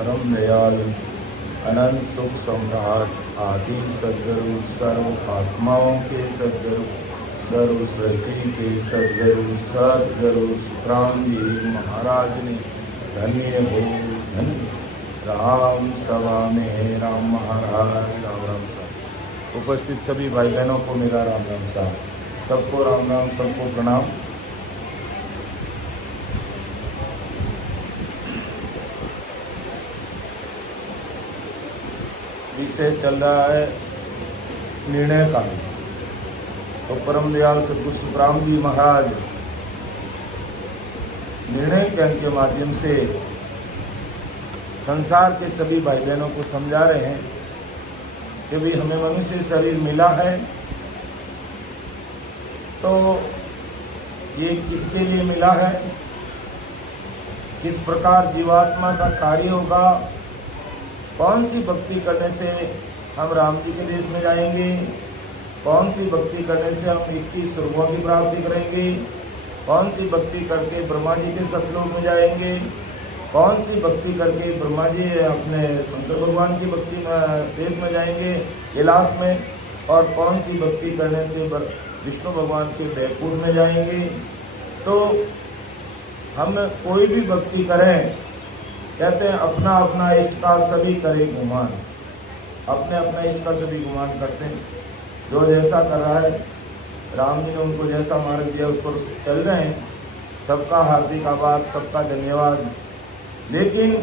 परम दयाल अनंत सुख सम्राट आदि सद्गुरु सर्व आत्माओं के सद्गुरु सर्व सृष्टि के सद्गुरु सद्गुरु सुखराम जी महाराज ने धन्य हो धन्य राम सभा में राम महाराज राम राम साहब। उपस्थित सभी भाई बहनों को मेरा राम राम साहब, सबको राम राम, सबको प्रणाम। विषय चल रहा है निर्णय का। तो परम दयाल सद्गुरु सुखराम जी महाराज निर्णय ज्ञान के माध्यम से संसार के सभी भाई बहनों को समझा रहे हैं कि भाई हमें मनुष्य शरीर मिला है तो ये किसके लिए मिला है, किस प्रकार जीवात्मा का कार्य होगा, कौन सी भक्ति करने से हम राम जी के देश में जाएंगे, कौन सी भक्ति करने से हम 21 स्वर्गों की प्राप्ति करेंगे, कौन सी भक्ति करके ब्रह्मा जी के सतलोक में जाएंगे, कौन सी भक्ति करके ब्रह्मा जी अपने शंकर भगवान की भक्ति में देश में जाएंगे कैलाश में, और कौन सी भक्ति करने से विष्णु भगवान के बैकुंठ में जाएंगे। तो हम कोई भी भक्ति करें, कहते हैं अपना अपना इष्ट का सभी करे गुमान, अपने अपना इष्ट का सभी गुमान करते हैं। जो जैसा कर रहा है, राम जी ने उनको जैसा मार्ग दिया उस पर चल रहे हैं। सबका हार्दिक आभार, सबका धन्यवाद। लेकिन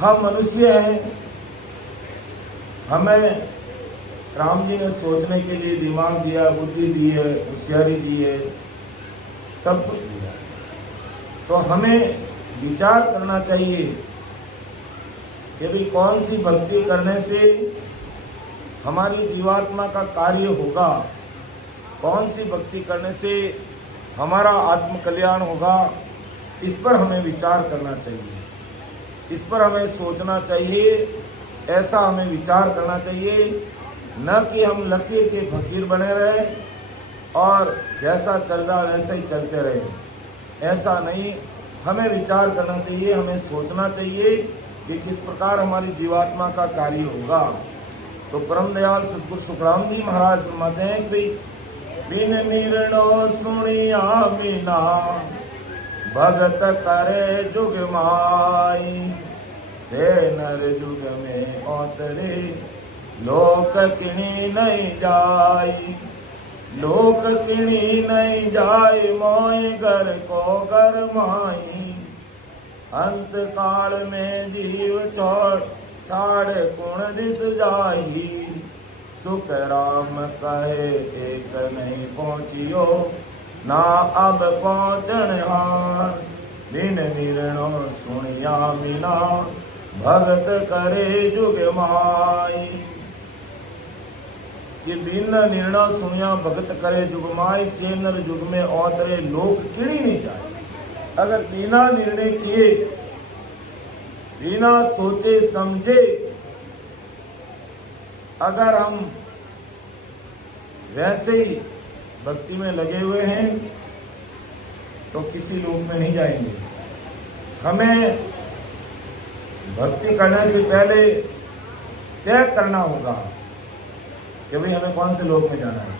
हम मनुष्य हैं, हमें राम जी ने सोचने के लिए दिमाग दिया, बुद्धि दी है, होशियारी दी है, सब कुछ दिया। तो हमें विचार करना चाहिए कि भाई कौन सी भक्ति करने से हमारी जीवात्मा का कार्य होगा, कौन सी भक्ति करने से हमारा आत्म कल्याण होगा। इस पर हमें विचार करना चाहिए, इस पर हमें सोचना चाहिए, ऐसा हमें विचार करना चाहिए। न कि हम लकीर के फकीर बने रहें और जैसा चल रहा वैसा ही चलते रहें, ऐसा नहीं। हमें विचार करना चाहिए, हमें सोचना चाहिए कि किस प्रकार हमारी जीवात्मा का कार्य होगा। तो परम दयाल सद्गुरु सुखराम जी महाराज फरमाते हैं कि बिन निर्णो सुनिया मीना भगत करे जुग माई, से नर जुग में औतरे लोक किणी नहीं जाई, लोक किणी नहीं जाय मोय घर को घर माई, अंत काल में जीव छोड़ छाड़ कुण दिस जाही, सुख राम कहे एक नहीं पहुँचियो ना अब पहुँचन हार, बिन निर्णो सुनिया बिना भगत करे जुग माई। ये बिन निर्णय सुनिया भगत करे जुग माई, से नर जुग में औतरे लोक किणी नहीं जाए। अगर बिना निर्णय किए, बिना सोचे समझे अगर हम वैसे ही भक्ति में लगे हुए हैं तो किसी लोक में नहीं जाएंगे। हमें भक्ति करने से पहले तय करना होगा कि भाई हमें कौन से लोक में जाना है।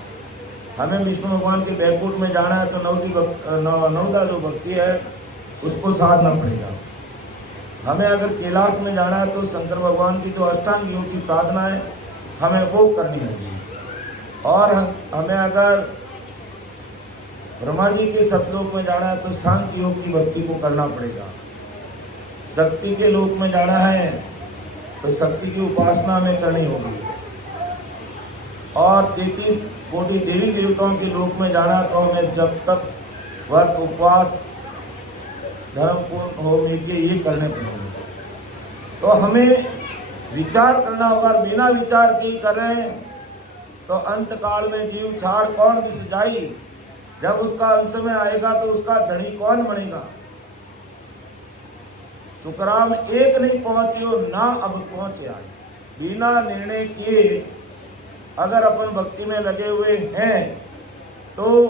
हमें विष्णु भगवान के बैकुंठ में जाना है तो नवदा जो भक्ति है उसको साधना पड़ेगा। हमें अगर कैलाश में जाना है तो शंकर भगवान की जो अष्टांग योग की साधना है हमें वो करनी होगी। और हमें अगर ब्रह्मा जी के सतलोक में जाना है तो सांख्य योग की भक्ति को करना पड़ेगा। शक्ति के लोक में जाना है तो शक्ति की उपासना हमें करनी होगी। और 33 कोटि देवी देवताओं के लोक में जाना तो हमें जब तक व्रत उपवास धर्म पूर्ण हो मिलके ये करने पड़ेंगे। तो हमें विचार करना होगा। बिना विचार के कर रहे हैं तो अंत काल में जीव छाड़ कौन दिस जाई, जब उसका अंत में आएगा तो उसका धनी कौन बनेगा। सुखराम एक नहीं पहुंचियो ना अब पहुंचे आए। बिना निर्णय किए अगर अपन भक्ति में लगे हुए हैं तो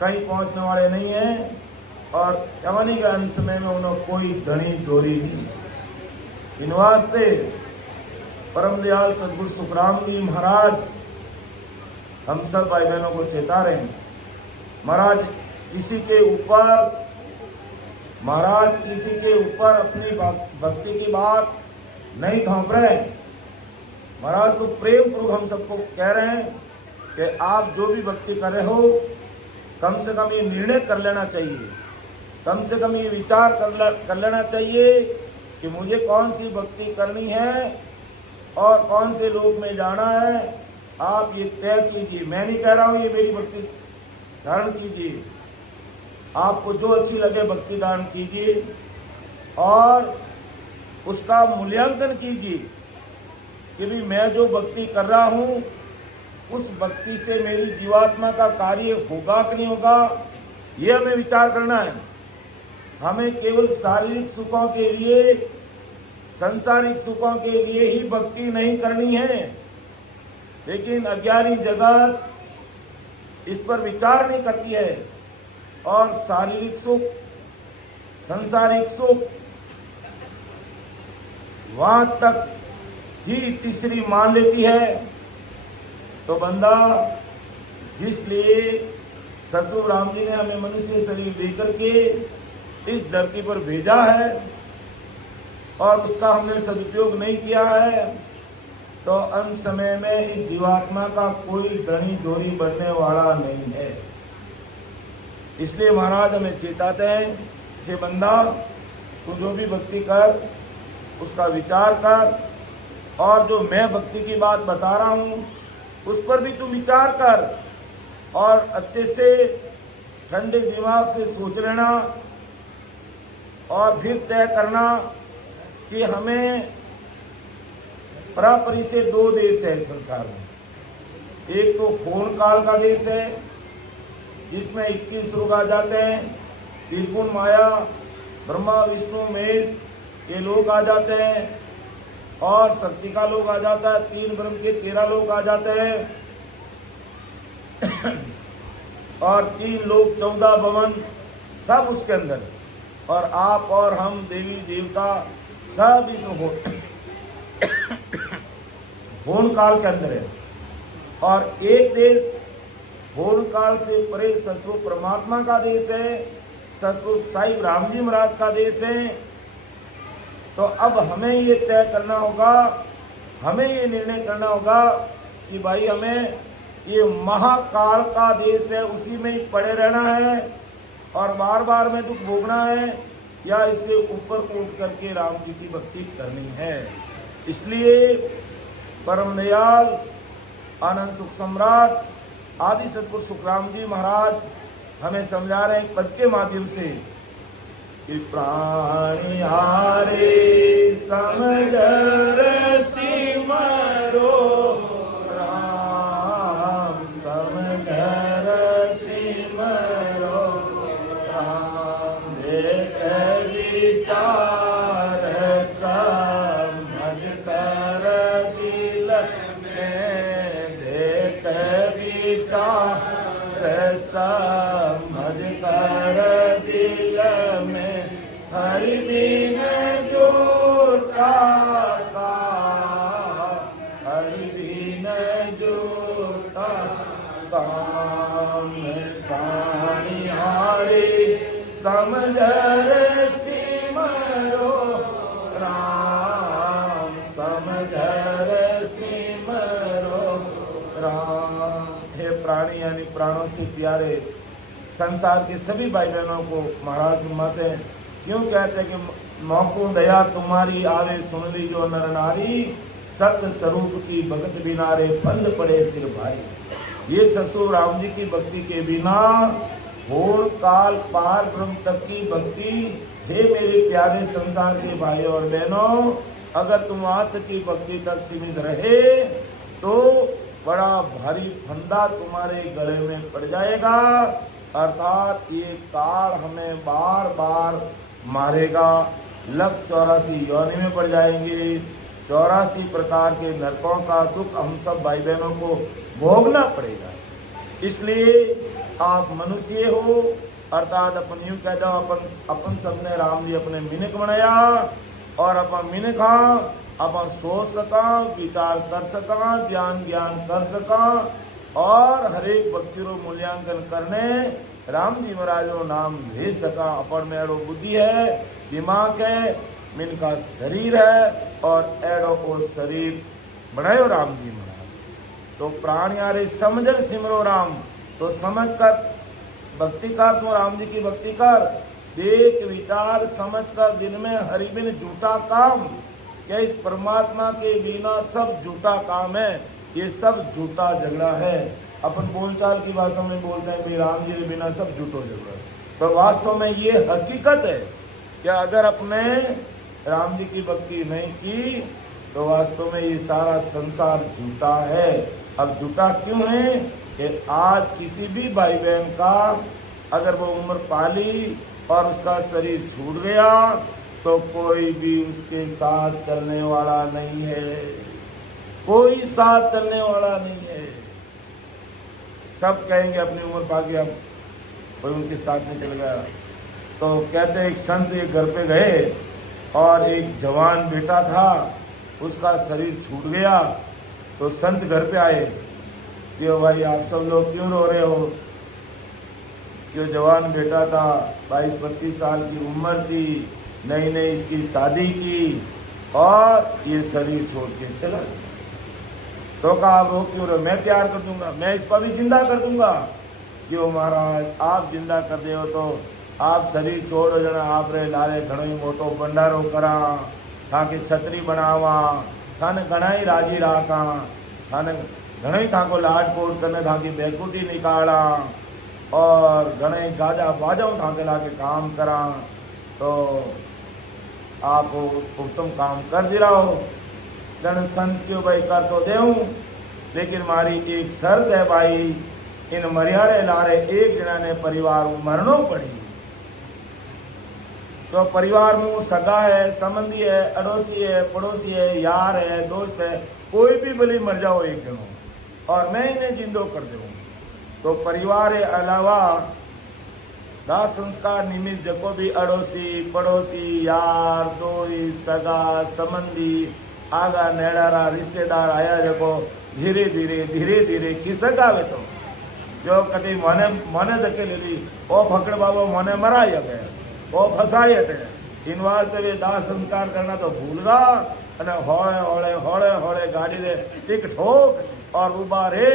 कहीं पहुंचने वाले नहीं हैं। और जवानी के अंत समय में उन्होंने कोई धनी चोरी नहीं। इन वास्ते परम दयाल सदगुरु सुखराम जी महाराज हम सब भाई बहनों को चेता रहे हैं। महाराज किसी के ऊपर अपनी भक्ति की बात नहीं थोप रहे। महाराज तो प्रेम पूर्वक हम सबको कह रहे हैं कि आप जो भी भक्ति कर रहे हो, कम से कम ये निर्णय कर लेना चाहिए, कम से कम ये विचार कर लेना चाहिए कि मुझे कौन सी भक्ति करनी है और कौन से लोक में जाना है। आप ये तय कीजिए। मैं नहीं कह रहा हूँ ये मेरी भक्ति धारण कीजिए, आपको जो अच्छी लगे भक्ति धारण कीजिए और उसका मूल्यांकन कीजिए कि भी मैं जो भक्ति कर रहा हूँ उस भक्ति से मेरी जीवात्मा का कार्य होगा कि नहीं होगा, ये हमें विचार करना है। हमें केवल शारीरिक सुखों के लिए, सांसारिक सुखों के लिए ही भक्ति नहीं करनी है। लेकिन अज्ञानी जगत इस पर विचार नहीं करती है और शारीरिक सुख, सांसारिक सुख वहां तक ही तीसरी मान लेती है। तो बंदा, जिसलिए सतगुरु राम जी ने हमें मनुष्य शरीर देकर के इस धरती पर भेजा है और उसका हमने सदुपयोग नहीं किया है, तो अंत समय में इस जीवात्मा का कोई धनी धोरी बनने वाला नहीं है। इसलिए महाराज हमें चेताते हैं कि बंदा, तू जो भी भक्ति कर उसका विचार कर, और जो मैं भक्ति की बात बता रहा हूँ उस पर भी तू विचार कर और अच्छे से ठंडे दिमाग से सोच लेना और फिर तय करना कि हमें परापरी से दो देश है संसार में। एक तो फोन काल का देश है जिसमें 21 लोग आ जाते हैं, त्रिगुण माया ब्रह्मा विष्णु महेश ये लोग आ जाते हैं, और शक्ति का लोग आ जाता है, 3 ब्रह्म के 13 लोग आ जाते हैं, और 3 लोग 14 भवन सब उसके अंदर, और आप और हम देवी देवता सब इस होन काल के अंदर है। और एक देश होन काल से परे सतगुरु परमात्मा का देश है, सतगुरु साईं राम जी महाराज का देश है। तो अब हमें ये तय करना होगा, हमें ये निर्णय करना होगा कि भाई हमें ये महाकाल का देश है उसी में ही पड़े रहना है और बार बार में दुख भोगना है, या इससे ऊपर उठ करके राम जी की भक्ति करनी है। इसलिए परम दयाल आनंद सुख सम्राट आदि सतगुरु सुखराम जी महाराज हमें समझा रहे हैं पद के माध्यम से कि प्राणी हारे समझर सिमरो राम, समझर सिमरो राम, देख विचार समझ कर दिल में, देख विचार समझ कर दिल में, हरि बिन जोटा का, हरि बिन जोटा काम, प्राणी हारे समझर सिमरो राम, समझर सिमरो राम। हे प्राणी यानी प्राणों से प्यारे संसार के सभी भाई बहनों को महाराज फरमाते हैं, क्यों कहते हैं कि मौकों दया तुम्हारी आवे सुन ली जो नर नारी, सत्य स्वरूप की भगत बिना रे बंद पड़े सिर भाई। ये ससुर राम जी की भक्ति के बिना होड़ काल पार ब्रह्म तक की भक्ति, हे मेरे प्यारे संसार के भाई और बहनों, अगर तुम वहां तक की भक्ति तक सीमित रहे तो बड़ा भारी फंदा तुम्हारे गले में पड़ जाएगा, अर्थात ये काल हमें बार बार मारेगा। लग 84 योनि में पड़ जाएंगे, 84 प्रकार के नरकों का दुख हम सब भाई बहनों को भोगना पड़ेगा। इसलिए आप मनुष्य हो अर्थात अपन यूं कह दो अपन सबने राम जी अपने मिनक बनाया और अपन मिनखा अपन सोच सका, विचार कर सका, ज्ञान कर सका और हरेक भक्ति रो मूल्यांकन करने राम जी महाराज रो नाम ले सका। अपन में एड़ो बुद्धि है, दिमाग है, मिनका शरीर है और एड़ो ओ शरीर बनायो राम जी महाराज। तो प्राण यारे समझ सिमरो राम, तो समझ कर भक्ति कर, तो राम जी की भक्ति कर, देख विचार समझ कर दिन में हरि बिन झूठा काम, क्या इस परमात्मा के बिना सब झूठा काम है, ये सब झूठा झगड़ा है। अपन बोलचाल की भाषा में बोलते हैं कि राम जी के बिना सब झूठो झगड़ा है, तो वास्तव में ये हकीकत है कि अगर अपने राम जी की भक्ति नहीं की तो वास्तव में ये सारा संसार झूठा है। अब झूठा क्यों है कि आज किसी भी भाई बहन का अगर वो उम्र पाली और उसका शरीर छूट गया तो कोई भी उसके साथ चलने वाला नहीं है, कोई साथ चलने वाला नहीं है। सब कहेंगे अपनी उम्र पा गया, कोई उनके साथ नहीं चल गया। तो कहते एक संत एक घर पे गए और एक जवान बेटा था, उसका शरीर छूट गया। तो संत घर पे आए कि भाई आप सब लोग क्यों रो रहे हो, जो जवान बेटा था 22-25 साल की उम्र थी, नई नई इसकी शादी की और ये शरीर छोड़ के चला गया। तो कहा आप रो क्यों रहे, मैं तैयार कर दूंगा, मैं इसको भी जिंदा कर दूंगा। क्यों महाराज, आप जिंदा कर दे हो तो आप शरीर छोड़ जना, आप रे लारे घणो ही मोटो भंडारो करा, थाके छतरी बनावा, थाने घणा ही राजी राखा, थाने घणो ही थाको लाड कोट करने थाकी बैकुटी निकाला और घणे ही गाजा बाजाओ थाके लाके काम करा, तो आप उत्तम काम कर दे रहा हो। जन संत क्यों भाई कर तो देऊँ, लेकिन मारी एक शर्त है भाई, इन मरियारे लारे एक जना ने परिवार मरनो पड़ी। तो परिवार में सगा है, संबंधी है, अड़ोसी है, पड़ोसी है, यार है, दोस्त है, कोई भी भले मर जाओ एक जनो और मैं इन्हें जिंदो कर दूँ। तो परिवार के अलावा दाह संस्कार निमित्त जको भी अड़ोसी पड़ोसी यार दोस्त सगा संबंधी आगा नेड़ारा रिश्तेदार आया जको धीरे धीरे खिसक आवे तो जो कटी मने मने धकेली ली ओ फकड़ बाबो मने मराई गए ओ फसाई हटे। इन वास्ते वे दाह संस्कार करना तो भूलगा अने होळे होळे गाड़ी रे टिक ठोक और उबा रे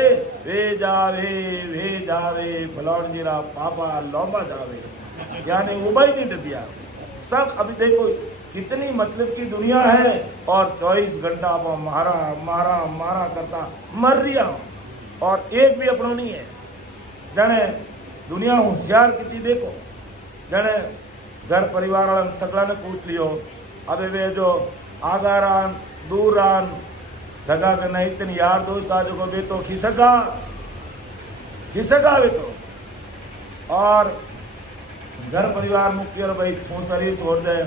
वे जावे फलाण जीरा पापा लौबा जावे, यानी उबा ही नहीं डबिया सब। अभी देखो कितनी मतलब की दुनिया है और 24 घंटा आप मारा मारा मारा करता मर रिया और एक भी अपनो नहीं है। जने दुनिया होशियार कितनी देखो, जने घर परिवार वाला सगला ने पूछ लियो, अबे वे जो आगा रान दूर रान सगा के नहीं इतनी यार दोस्त आज को वे तो खिसका वे तो, और घर परिवार मुक्ति और भाई तू शरीर छोड़ दे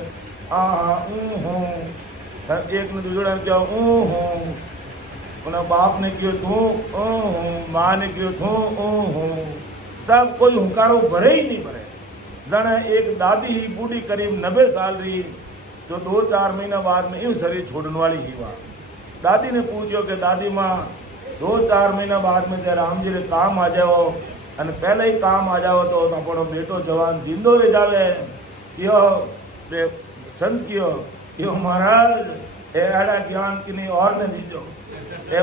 एक ने दूसरा ने किया उन्हें बाप ने कियो तू माँ ने कियो तू सब कोई हुंकारो भरे ही नहीं भरे। जने एक दादी ही बूढ़ी करीब 90 साल रही, जो 2-4 महीना बाद में यूं शरीर छोड़ने वाली ही हुआ। दादी ने पूछो कि दादी माँ 2-4 महीना बाद में जब राम जी ने काम आ जाओ और पहले ही काम आ जाओ तो अपनो बेटो जवान जिंदो रह जावे। यो संत कियो महाराज एड़ा ज्ञान की नहीं और ने दीजो,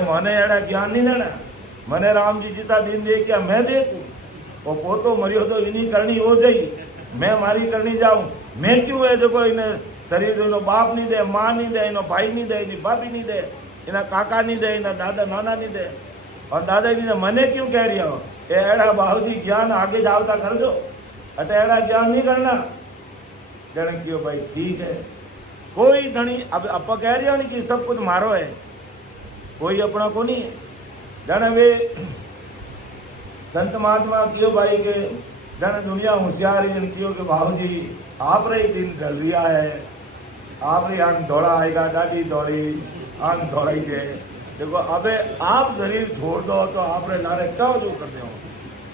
मने एड़ा ज्ञान नहीं देना, मने राम जी जिता दिन दे क्या मैं देखूँ, वो पोतो मरियो तो इन्हीं करनी हो जाई, मैं मारी करनी जाऊँ, मैं क्यों है जो कोई इन्हें शरीर इनो बाप नहीं दे, माँ नहीं दे, इनो भाई नहीं दे, इनी भाभी नहीं दे, इना काका नहीं दे, इना दादा नाना नहीं दे, और दादाजी ने मने क्यों कह रही हो एड़ा बाबूजी ज्ञान आगे जावता कर दो, अटे एड़ा ज्ञान नहीं करना। जन क्यों भाई ठीक है, कोई धनी अब आप कह रहे हो नहीं कि सब कुछ मारो है, कोई अपना को नहीं है। जन वे संत महात्मा क्यों भाई के जन दुनिया होशियार जन क्यों के बाबूजी आप रे दिन ढल दिया है, आप रे आन दौड़ा आएगा डाडी दौड़ी आन दौड़ाई दे। देखो अबे आप शरीर छोड़ दो तो आप रे लारे क्या जो कर दे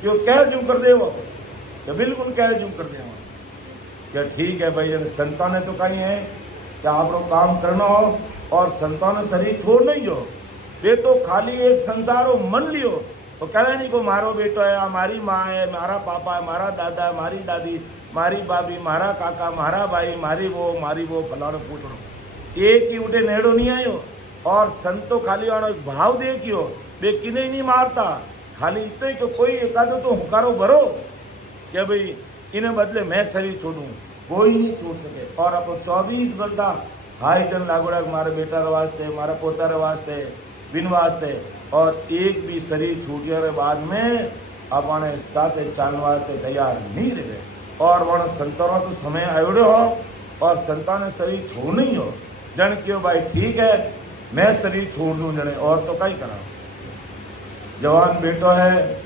क्यों क्या जो कर दे वो तो बिल्कुल कह जू कर दें क्या ठीक है भाई, जन संतों ने तो कही है कि आप लोग काम करना हो और संतों ने शरीर छोड़ नहीं जो, ये तो खाली एक संसार हो मन लियो तो कहे नहीं को मारो बेटो है, हमारी माँ है, मारा पापा है, मारा दादा है, मारी दादी, मारी भाभी, मारा काका, मारा भाई, मारी वो फलानो पूछो, एक ही उठे नेड़ो नहीं आयो। और संतो खाली वालों एक भाव देखियो, वे किने नहीं मारता, खाली इतना ही कि कोई एकादो तो हुकारो भरो कि भाई इन्हें बदले मैं शरीर छोड़ूं, कोई नहीं छोड़ सके। और अब 24 घंटा हाई टन लागोड़ा मारे बेटा रे वास्ते, मारा पोता रे वास्ते, बिन वास्ते, और एक भी शरीर छूटने के बाद में अपने साथ चाल वास्ते तैयार नहीं रहे। और वह संतों तो समय आयोड़ो हो और संता ने शरीर छोड़ नहीं हो, जन क्यों भाई ठीक है मैं शरीर छोड़ दूँ जने, और तो कई करा जवान बेटो है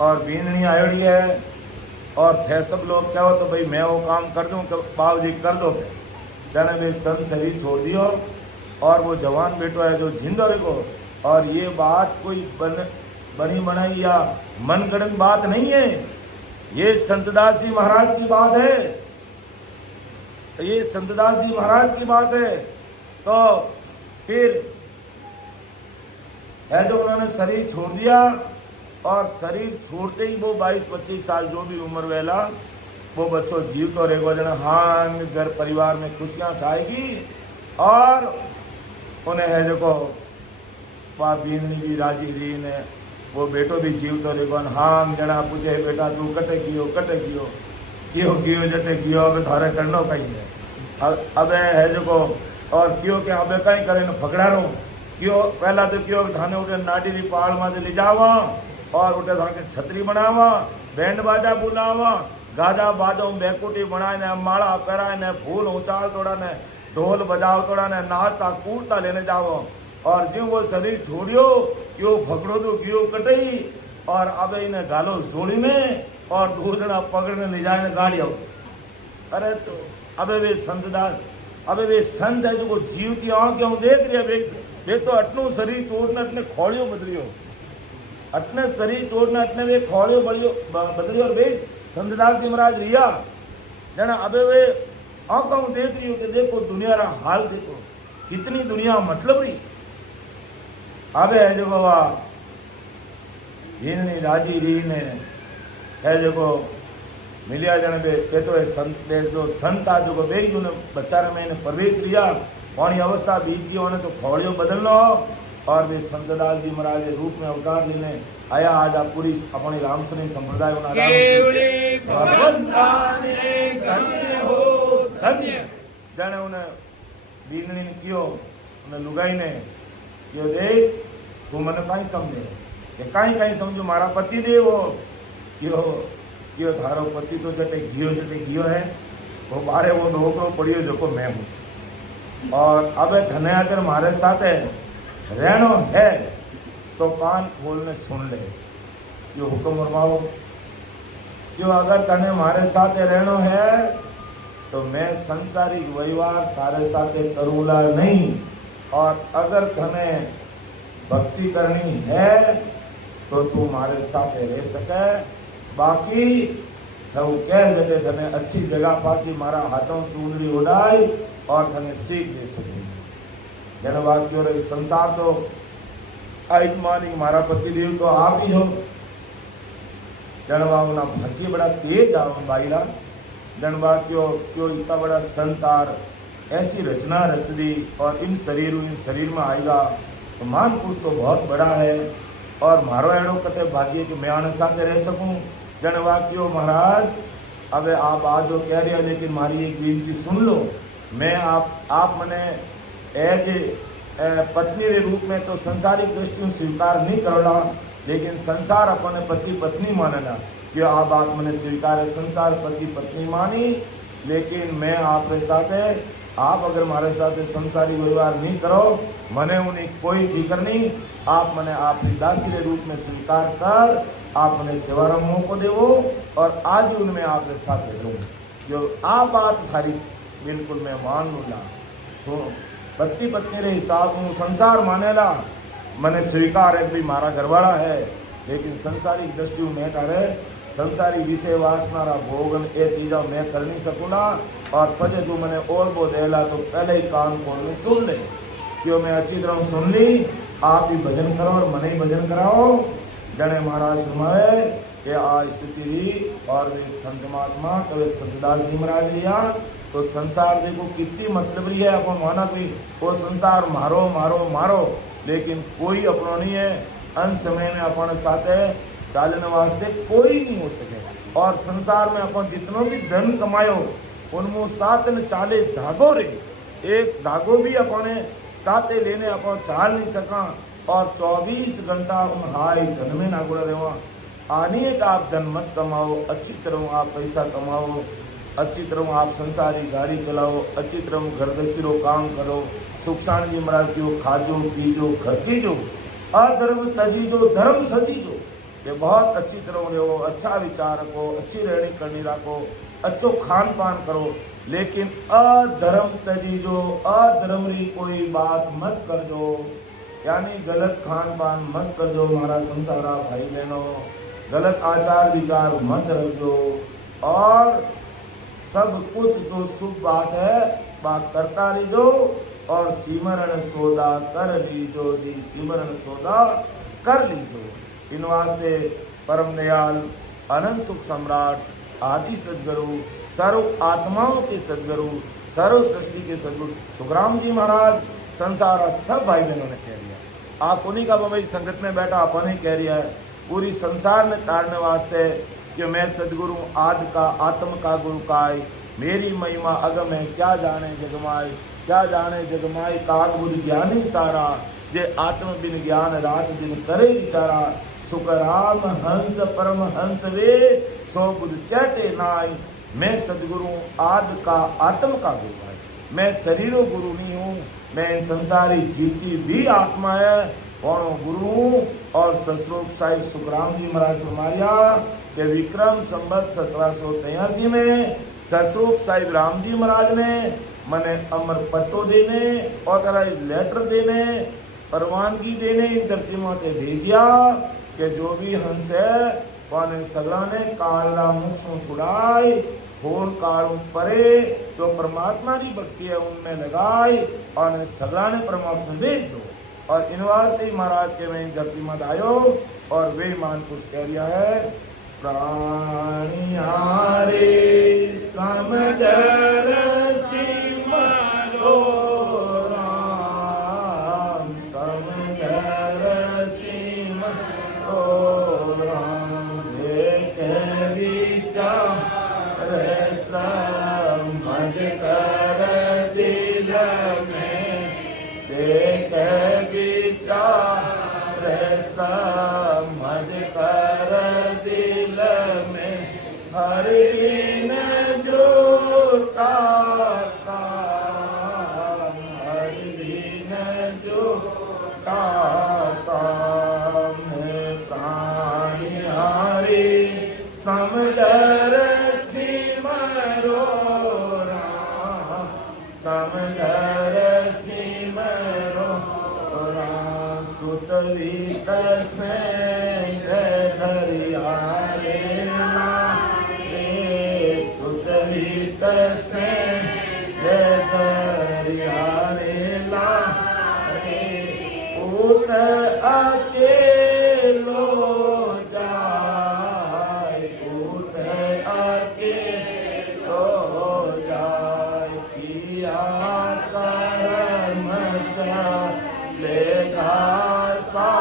और बींदनी आयोड़ी है और थे सब लोग क्या हो तो भाई मैं वो काम कर दूँ, बाबू जी कर दो, जने वे सन शरीर छोड़ दियो। और वो जवान बेटो है जो जिंदो रहेगो। और ये बात कोई बनी बनाई या मन गढ़ंत बात नहीं है, ये संतदास जी महाराज की बात है, ये संतदास जी महाराज की बात है। तो फिर है जो उन्होंने शरीर छोड़ दिया और शरीर छोड़ते ही वो 22-25 साल जो भी उम्र वेला वो बच्चों जीव तो रहेगा जना, हाँ घर परिवार में खुशियाँ छाएगी। और उन्हें है जो को वहाँ बीननी भी राजी रही ने वो बेटो भी जीव तो रहेगा, हाँ जना पूछे बेटा तू कटे कियो जटे कियो अब थारे करनो कहीं है अब है जो को। और क्यों के अब कहीं करे फकड़ा रो क्यों, पहला तो क्यों थाने उठे नाडी पहाड़ में ले जावा और उठे थाने छतरी बनावा, बैंड बाजा बुलावा, गाजा बाजो बैकुटी बनाए ने, माला पहराए ने, फूल उचाल तोड़ा ने, ढोल बजाओ तोड़ा ने, नाचता कूदता लेने जाओ। और जो वो शरीर छोड़ियो क्यों फकड़ो तो क्यों कटई और अब इन्हें गालो जोड़ी में और दूसरा पकड़ने ले जाए गाड़ी आओ। अरे तो अब वे संतदास अब वे संत है जो जीवती आँख क्यों देख रही है, वे तो अटनू शरीर तोड़ने अपने खोड़ियों बदलियो, अटने शरीर तोड़ने अटने वे खोड़ियों बदलियो। और वे संतदास जी महाराज रिया जना अबे वे आँखों देख रही हो कि देखो दुनिया रा हाल देखो कितनी दुनिया मतलब रही। अबे है जो बाबा इन्हीं राजी री ने है जो मिलिया जन बे तो संत बे जो संत आ जो बे जो बच्चारे में इन्हें प्रवेश लिया और अवस्था बीत गई उन्हें तो खोड़ियों बदलना हो। और वे संतदास जी महाराज के रूप में अवतार लेने आया। आज आप पूरी अपनी रामसनी संप्रदाय जाने उन्हें बीननी कियो उन्हें लुगाई ने क्यों देख तू मन कहीं समझे कि कहीं समझो मारा पति देव हो क्यों थारो पति तो जटे घियो है वो बारे वो ढोकड़ो पड़ियो जो मैं हूँ। और अब धने अगर मारे साथ रहनो है तो कान खोलने सुन ले यो हुक्म फरमाओ क्यों अगर तने मारे साथ रहनो है तो मैं संसारिक व्यवहार तारे साथ करूँगा नहीं। और अगर तने भक्ति करनी है तो तू मारे साथ रह सके, बाकी तो कह देते थने अच्छी जगह पाती मारा हाथों चूंदड़ी उड़ाई और थने सीख दे सके। जन बात क्यों रही संसार तो आत्मानी मारा पति देव तो आप ही हो। जन बाबू ना भक्ति बड़ा तेज आओ बाईरा जन बात क्यों इतना बड़ा संतार ऐसी रचना रच दी और इन शरीर में आएगा तो मान पुरुष तो बहुत बड़ा है। और मारो एड़ो कते भाग्य कि मैं आने साथ रह सकूं। जन वाक्यो महाराज अब आप आज जो कह रहे हो लेकिन मारी एक विनती सुन लो। मैं आप मने एज पत्नी के रूप में तो संसारिक दृष्टि स्वीकार नहीं करोला, लेकिन संसार अपने पति पत्नी मानेला कि आप मैंने स्वीकार है संसार पति पत्नी मानी। लेकिन मैं आपके साथ है आप अगर हमारे साथ संसारी व्यवहार नहीं करो मने उन्हें कोई फिक्र नहीं। आप मने आपकी दासी के रूप में स्वीकार कर आप मने सेवा मौको देवो और आज उनमें आपके साथ रहूँ जो आप बात थारी बिल्कुल मैं मान लूँगा। तो पति पत्नी रे हिसाब हूँ संसार मानेला मने स्वीकार है भी मारा घरवाला है, लेकिन संसारिक दृष्टि में तारे संसारी विषय वासना रा भोगन ए चीज़ा मैं कर नहीं सकूँगा और पजे तू मैंने और वो देला तो पहले ही कान खोल में सुन ले क्यों मैं अच्छी तरह सुन ली आप ही भजन करो और मने ही भजन कराओ। जने महाराज फरमाए कि आ स्थिति रही और वे संत महात्मा कभी सतदास जी महाराज लिया तो संसार देखो कितनी मतलब रही है अपन माना कोई वो संसार मारो मारो मारो लेकिन कोई अपनो नहीं है। अंत समय में अपन साथ चालने वास्ते कोई नहीं हो सके और संसार में अपन जितनो भी धन कमायो उनमें साथ न चाले धागो रहे एक धागो भी अपने साथे लेने अपन चाल नहीं सका और 24 घंटा उन हाय धन में ना गुड़ा रहो। आनी है कि आप धन मत कमाओ अच्छी तरह आप पैसा कमाओ अच्छी तरह आप संसारी गाड़ी चलाओ अच्छी तरह घर गृहस्थी रो काम करो सुख शांति महाराज की खाजो पीजो खर्चीजो अधर्म तजीजो धर्म सजीजो ये बहुत अच्छी तरह रहो अच्छा विचार रखो अच्छी रहनी करनी रखो अच्छो खान पान करो लेकिन अधर्म तजीजो अधर्म री कोई बात मत कर दो यानी गलत खान पान मत कर दो हमारा संसारा भाई बहनों गलत आचार विचार मत रख दो और सब कुछ जो शुभ बात है बात करता रही दो और सिमरण सौदा कर लीजो जी सिमरण सौदा कर लीजो। इन वास्ते परम दयाल अनंत सुख सम्राट आदि सदगुरु सर्व आत्माओं के सदगुरु सर्व सृष्टि के सदगुरु सुखराम जी महाराज संसार सब भाई बहनों ने कह दिया आप उन्हीं का भाई संगत में बैठा अपन ही कह रिया है पूरी संसार में तारने वास्ते कि मैं सदगुरु आदि का आत्म का गुरु काय मेरी महिमा अगम है क्या जाने जगमाए क्या जाने जगमाए काग बुद्ध ज्ञानी सारा जे आत्म बिन ज्ञान रात दिन करे विचारा सुख राम हंस परम हंस वे सो बुद्ध चैटे नाई मैं सदगुरु आदि का आत्म का गुरु है मैं शरीरों गुरु नहीं हूँ मैं संसारी जीती भी आत्मा है कौनो गुरु और ससरूप साहिब सुखराम जी महाराज फरमाया कि विक्रम संवत 1783 में ससरूप साहिब राम जी महाराज ने मने अमर पट्टो देने और लेटर देने परवानगी देने इन धरती माते भेजिया कि जो भी हंस है पाने सगला ने काला मुख से छुड़ाए फोन काल परे तो परमात्मा की भक्ति है उनमें लगाई और सगला ने परमात्मा भेज दो और इन वास्ते महाराज के में धरती मत आयो और वे मान कुछ कह रिया है प्राणियारे समझर सिमरो राम समझर सिमरो राम देख विचार समझ कर दिल में देख विचार समझ कर दिल में हर दिन जुटा हर दिन जुटा प्राणिहारी समझर सिमरो राम समझर सिमरो राम सुतवीत से धरिया रे सुतवीत से धरिया रे उठ अकेलो जाए उठ अकेलो जाए किया कर्म चलेगा सा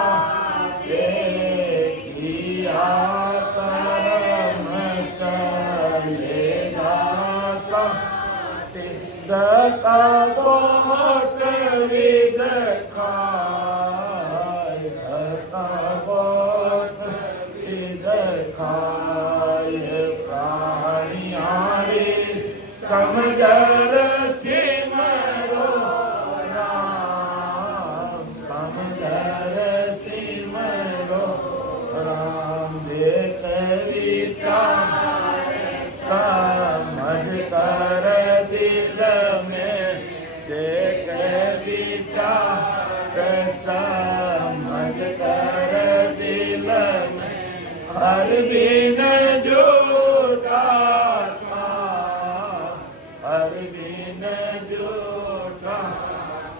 किया कर्म चलेगा सा दका बहुत विद खाए दका बहुत विद खाए प्राणियारे समझर सिमरो राम समझर सिमरो राम देख विचार समझ कर दिल में देख विचार समझ कर दिल में हर बिन जोटा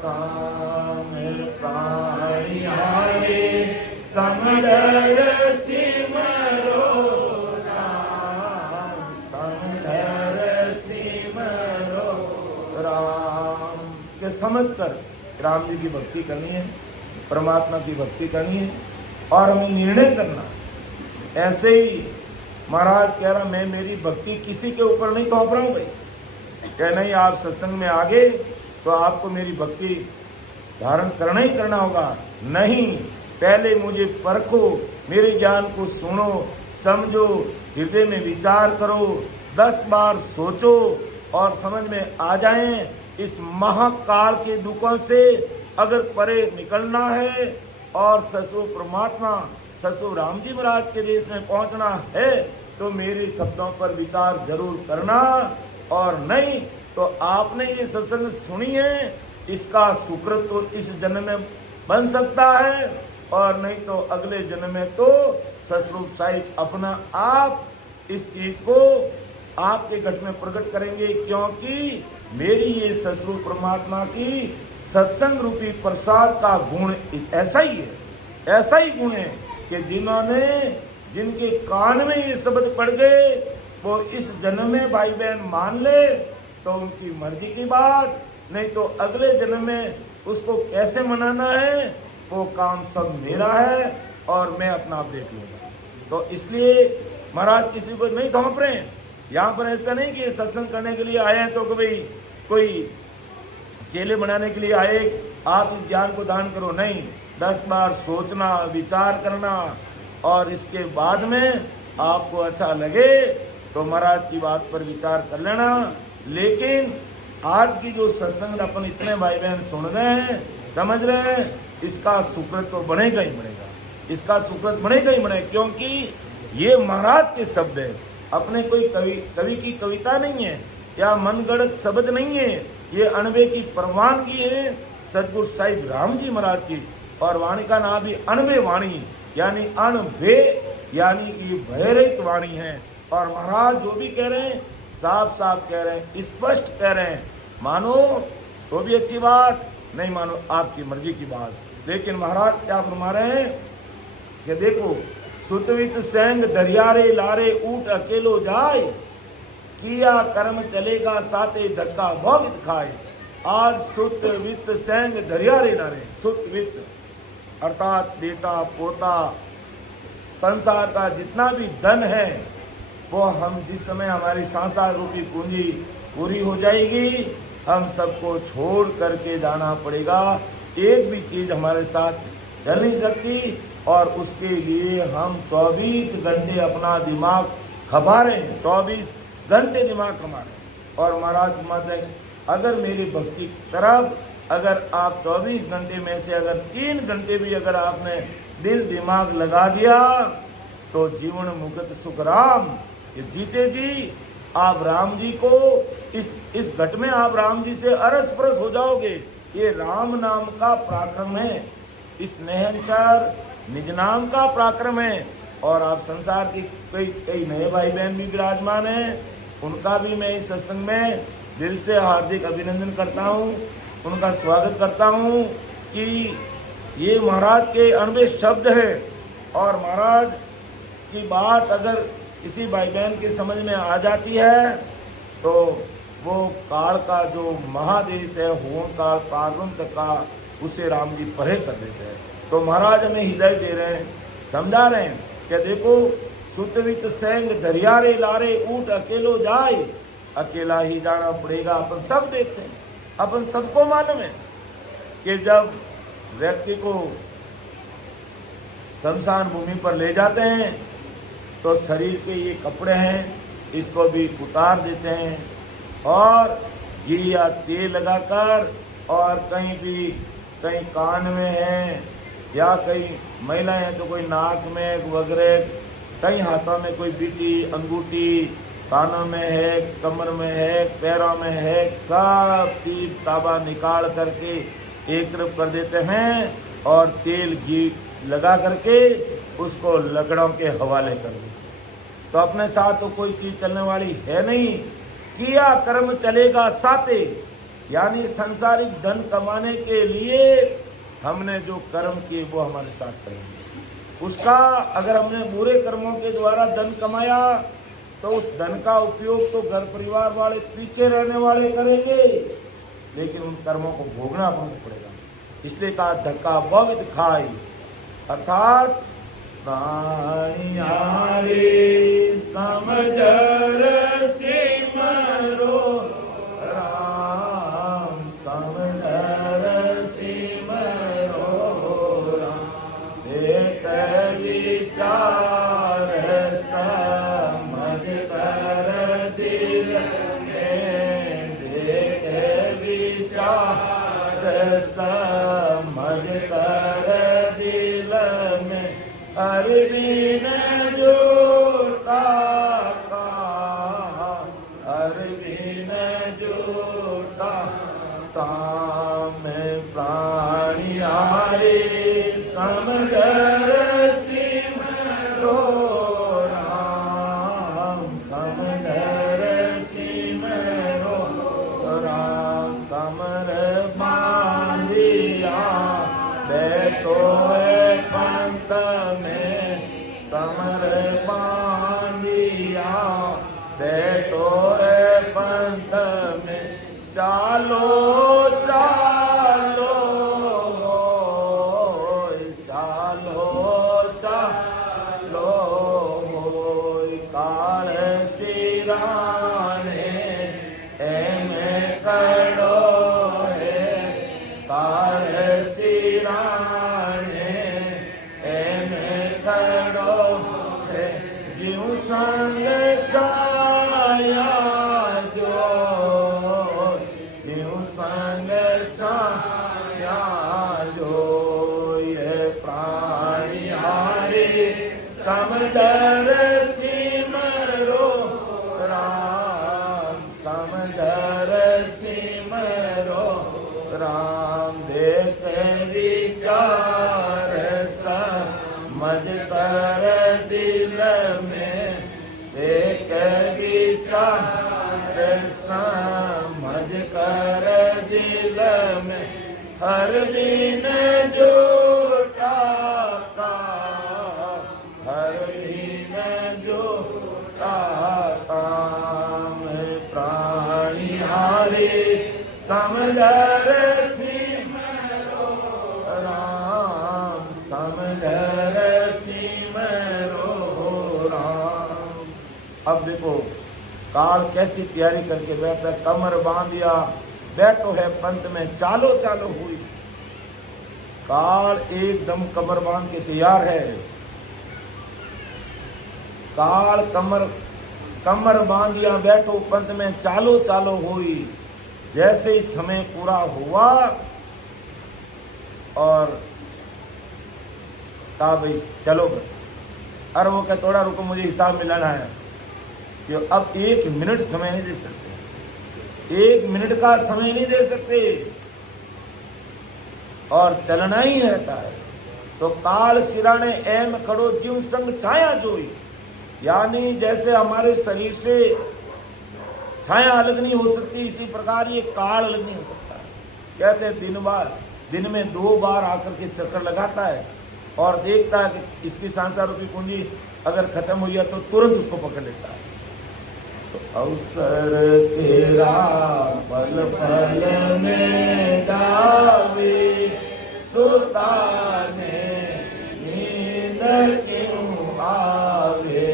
काम प्राणियारे समदर सिमरो राम समदर सिमरो राम के समझ कर राम जी की भक्ति करनी है, परमात्मा की भक्ति करनी है और हमें निर्णय करना। ऐसे ही महाराज कह रहा मैं मेरी भक्ति किसी के ऊपर नहीं थोप रहा हूँ भाई, कह नहीं आप सत्संग में आ गए तो आपको मेरी भक्ति धारण करना ही करना होगा। नहीं, पहले मुझे परखो, मेरे ज्ञान को सुनो, समझो, हृदय में विचार करो, 10 बार सोचो और समझ में आ जाएं। इस महाकाल के दुखों से अगर परे निकलना है और ससुर परमात्मा ससुर राम जी महाराज के देश में पहुंचना है तो मेरे शब्दों पर विचार जरूर करना, और नहीं तो आपने ये सत्संग सुनी है, इसका सुकृत तो इस जन्म में बन सकता है और नहीं तो अगले जन्म में तो ससुर साहिब अपना आप इस चीज को आपके घट में प्रकट करेंगे, क्योंकि मेरी ये ससुर परमात्मा की सत्संग रूपी प्रसाद का गुण ऐसा ही है, ऐसा ही गुण है कि जिनके कान में ये शब्द पड़ गए वो इस जन्म में भाई बहन मान ले तो उनकी मर्जी की बात, नहीं तो अगले जन्म में उसको कैसे मनाना है वो काम सब मेरा है और मैं अपना आप देख लूँगा। तो इसलिए महाराज किसी को नहीं थोप रहे हैं। यहाँ पर ऐसा नहीं कि सत्संग करने के लिए आए हैं तो कभी कोई चेले बनाने के लिए आए आप इस ज्ञान को दान करो, नहीं, 10 बार सोचना, विचार करना और इसके बाद में आपको अच्छा लगे तो महाराज की बात पर विचार कर लेना। लेकिन आज की जो सत्संग अपन इतने भाई बहन सुन रहे हैं, समझ रहे हैं, इसका सुकृत तो बनेगा ही बनेगा, इसका सुकृत बनेगा ही बनेगा, क्योंकि ये महाराज के शब्द है, अपने कोई कवि की कविता नहीं है या मनगढ़ंत शब्द नहीं है, ये अनबे की प्रवानगी है सदगुरु साहिब राम जी महाराज की। और वाणी का नाम भी अनबे वाणी यानी अनबे यानी कि भयरहित वाणी है। और महाराज जो भी कह रहे हैं साफ साफ कह रहे हैं, स्पष्ट कह रहे हैं, मानो तो भी अच्छी बात, नहीं मानो आपकी मर्जी की बात। लेकिन महाराज क्या फरमा रहे हैं कि देखो सुतवित सेंग दरियारे लारे ऊट अकेलो जाए, किया कर्म चलेगा साते धक्का भवित खाए। आज सुत वित्त सेंग दरियारे लारे, सुत वित्त अर्थात बेटा पोता संसार का जितना भी धन है वो हम जिस समय हमारी सांसार रूपी पूंजी पूरी हो जाएगी हम सबको छोड़ करके जाना पड़ेगा। एक भी चीज हमारे साथ चल नहीं सकती और उसके लिए हम 24 घंटे अपना दिमाग खपा रहे हैं, 24 घंटे दिमाग कमा रहे हैं। और महाराज माता अगर मेरी भक्ति की तरफ अगर आप 24 घंटे में से अगर 3 घंटे भी अगर आपने दिल दिमाग लगा दिया तो जीवन मुक्त सुख राम ये जीते जी आप राम जी को इस घट में आप राम जी से अरस परस हो जाओगे। ये राम नाम का पराक्रम है, इस नहनचर निज नाम का पराक्रम है। और आप संसार की कई नए भाई बहन भी विराजमान हैं, उनका भी मैं इस सत्संग में दिल से हार्दिक अभिनंदन करता हूँ, उनका स्वागत करता हूँ कि ये महाराज के अनबे शब्द है। और महाराज की बात अगर किसी भाई बहन के समझ में आ जाती है तो वो काल का जो महादेश है होम का पागुंत का उसे राम जी परे कर देते हैं। तो महाराज हमें हृदय दे रहे हैं, समझा रहे हैं कि देखो सुतवित सेंग दरियारे लारे ऊट अकेलो जाए, अकेला ही जाना पड़ेगा। अपन सब देखते हैं, अपन सबको मालूम है कि जब व्यक्ति को शमशान भूमि पर ले जाते हैं तो शरीर के ये कपड़े हैं इसको भी उतार देते हैं और घी या तेल लगाकर, और कहीं कान में है या कहीं महिलाएं हैं तो कोई नाक में वगैरह, कहीं हाथों में कोई बीटी अंगूठी, कानों में है, कमर में है, पैरों में है, सब तीर ताबा निकाल करके एक तरफ कर देते हैं और तेल घी लगा करके उसको लकड़ों के हवाले कर देते। तो अपने साथ तो कोई चीज़ चलने वाली है नहीं, किया कर्म चलेगा साथे, यानी सांसारिक धन कमाने के लिए हमने जो कर्म किए वो हमारे साथ करेंगे। उसका अगर हमने बुरे कर्मों के द्वारा धन कमाया तो उस धन का उपयोग तो घर परिवार वाले पीछे रहने वाले करेंगे, लेकिन उन कर्मों को भोगना हमको पड़ेगा। इसलिए कहा धक्का बहुत खाई, अर्थात रे समझर सिमरो राम, समझर सिमरो राम, एक विचार समझ कर दिल में, एक विचार समझ कर दिल में, अरविंद जोटा का, अरविंद जोटा ताम प्राणियारे समझर सिमरो राम, समझर सिमरो राम, कमर बांधिया बैठो पंत में, कमर बांधिया बैठो पंत में, चालो चालो चालो चालो काल सिराने एम कड़ो है, काल सिराने एम कड़ो है, जीव संग छाया जो, जीव संग छाया जो, ये प्राणियारे समझर सिमरो राम, समझर सिमरो राम, देख विचार समझ कर दिल में, देख विचार समझ कर दिल में, हर बिन जोटा का, हर बिन जोटा काम प्राणियारे समझर सिमरो राम, समझर सिमरो राम। अब देखो काल कैसी तैयारी करके बैठा, कमर बांधिया बैठो है पंत में, चालो चालो हुई। काल एकदम कमर बांध के तैयार है, काल कमर बांधिया बैठो पंत में, चालो चालो हुई। जैसे ही समय पूरा हुआ और कहा भाई चलो बस, अरे वो क्या थोड़ा रुको मुझे हिसाब मिलाना है, कि अब 1 मिनट समय नहीं दे सकते, 1 मिनट का समय नहीं दे सकते और चलना ही रहता है। तो काल सिराने एम खड़ो जीव संग छाया जोई, यानी जैसे हमारे शरीर से छाया अलग नहीं हो सकती, इसी प्रकार ये काल अलग नहीं हो सकता। कहते हैं दिन में 2 बार आकर के चक्कर लगाता है और देखता है कि इसकी सांसा रूपी कुंजी अगर खत्म हुई है तो तुरंत उसको पकड़ लेता है। तो अवसर तेरा पल पल में जावे, सुताने नींद क्यों आवे,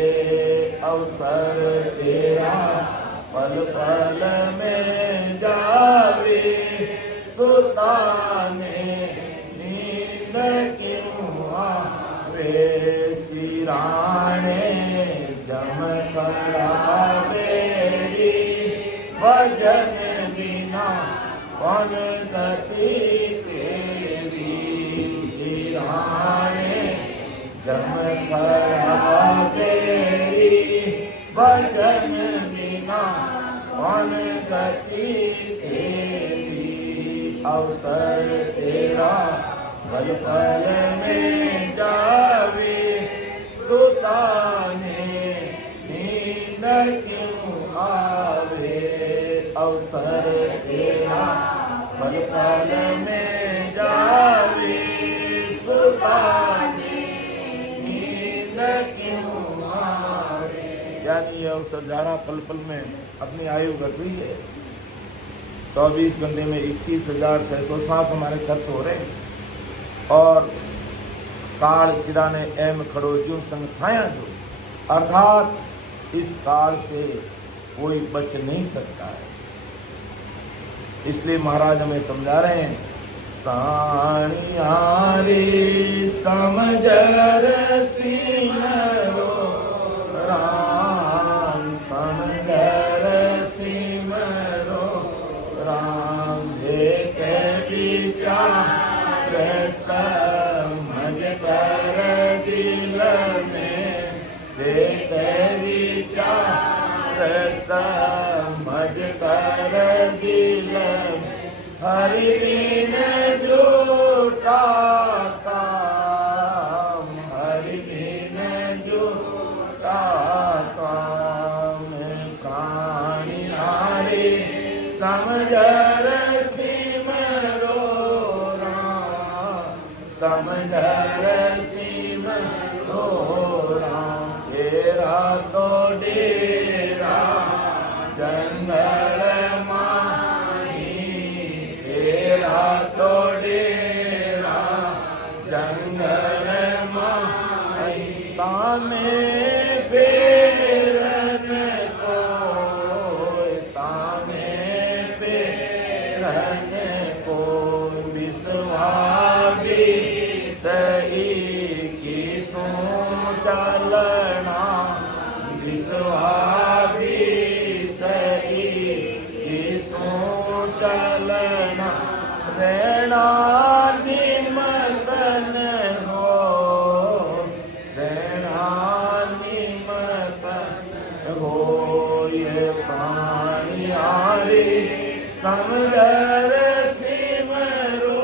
अवसर तेरा पल पल में जावे, सुताने नींद क्यों आवे, सिराने जमकड़ा बेरी, भजन बिना कौन गति तेरी, सिराने जमकड़ा बेरी, भजन बिना कौन गति तेरी, अवसर तेरा पल पल में जावे, सुताने नींद क्यों आवे, अवसर तेरा पल पल में जावे सुताने नींद क्यों आवे। यानी यह अवसर जाना पल पल में अपनी आयु घट रही है। 24 घंटे में 21,600 सांस हमारे खर्च हो रहे हैं। और काल सिराने एम खड़ो ज्यों संग छाया जो, अर्थात इस काल से कोई बच नहीं सकता है। इसलिए महाराज हमें समझा रहे हैं, प्राणियारे समझ रसी मरो राम, समझ रसी मरो राम, एक विचार समझ कर दिल में, एक विचार समझ कर दिल में, हरि बिन झूठा काम, हरि बिन झूठा काम, प्राणियारे समझ रसी मरो राम, समझ रसी मरो राम, तेरा तो डेरा जंगल माही, तेरा तो डेरा जंगल माही, तामे पेरन सोय, तामे पेरन कोय, विश्वासी सही की सो चलना, विश्वासी सही की सो चलना, रहना निमसन हो, रहना निमसन हो, ये प्राणियारे समझ रसी मरो